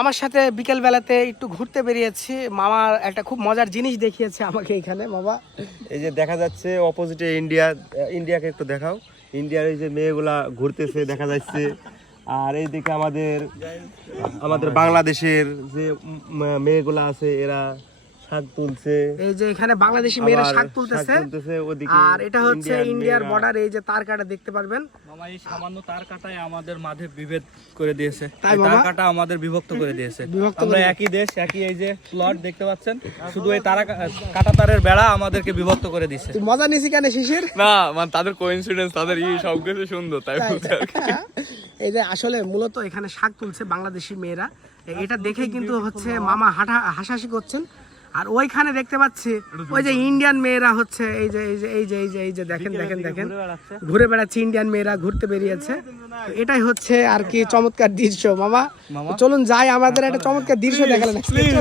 আমার সাথে বিকেল বেলাতে একটু ঘুরতে বেরিয়েছি। মামার একটা খুব মজার জিনিস দেখিয়েছে আমাকে এখানে। বাবা এই যে দেখা যাচ্ছে অপোজিটে ইন্ডিয়াকে একটু দেখাও। ইন্ডিয়ার এই যে মেয়েগুলা ঘুরতেছে দেখা যাচ্ছে, আর এইদিকে আমাদের বাংলাদেশের যে মেয়েগুলা আছে এরা শাক তুলছে। এই যে এখানে বাংলাদেশি মেয়েরা শাক তুলতেছে, আর এটা হচ্ছে ইন্ডিয়ার বর্ডার। এই যে তার কাটা দেখতে পারবেন মামা, এই সামান্য তার কাটায় আমাদের মাঝে বিভেদ করে দিয়েছে। তাই এই বাবা? তার কাটা আমাদের বিভক্ত করে দিয়েছে। আমরা একই দেশ, একই এই যে প্লট দেখতে পাচ্ছেন, শুধু এই কাটা তারের বেড়া আমাদেরকে বিভক্ত করে দিয়েছে। তুই মজা নিছি কেন শিশির? না মানে তাদের কোইন্সিডেন্স, তাদের সবকিছু সুন্দর তাই বলতে আর কি। এই যে আসলে মূলত এখানে শাক তুলছে বাংলাদেশি মেয়েরা, এটা দেখে কিন্তু হচ্ছে মামা হাসাহাসি করছেন। আর ওইখানে দেখতে পাচ্ছি ওই যে ইন্ডিয়ান মেয়েরা হচ্ছে এই যে এই যে এই যে এই যে এই যে দেখেন দেখেন দেখেন ঘুরে বেড়াচ্ছে। ইন্ডিয়ান মেয়েরা ঘুরতে বেরিয়েছে। এটাই হচ্ছে আর কি চমৎকার দৃশ্য। মামা চলুন যাই, আমাদের একটা চমৎকার দৃশ্য দেখালেন প্লিজ।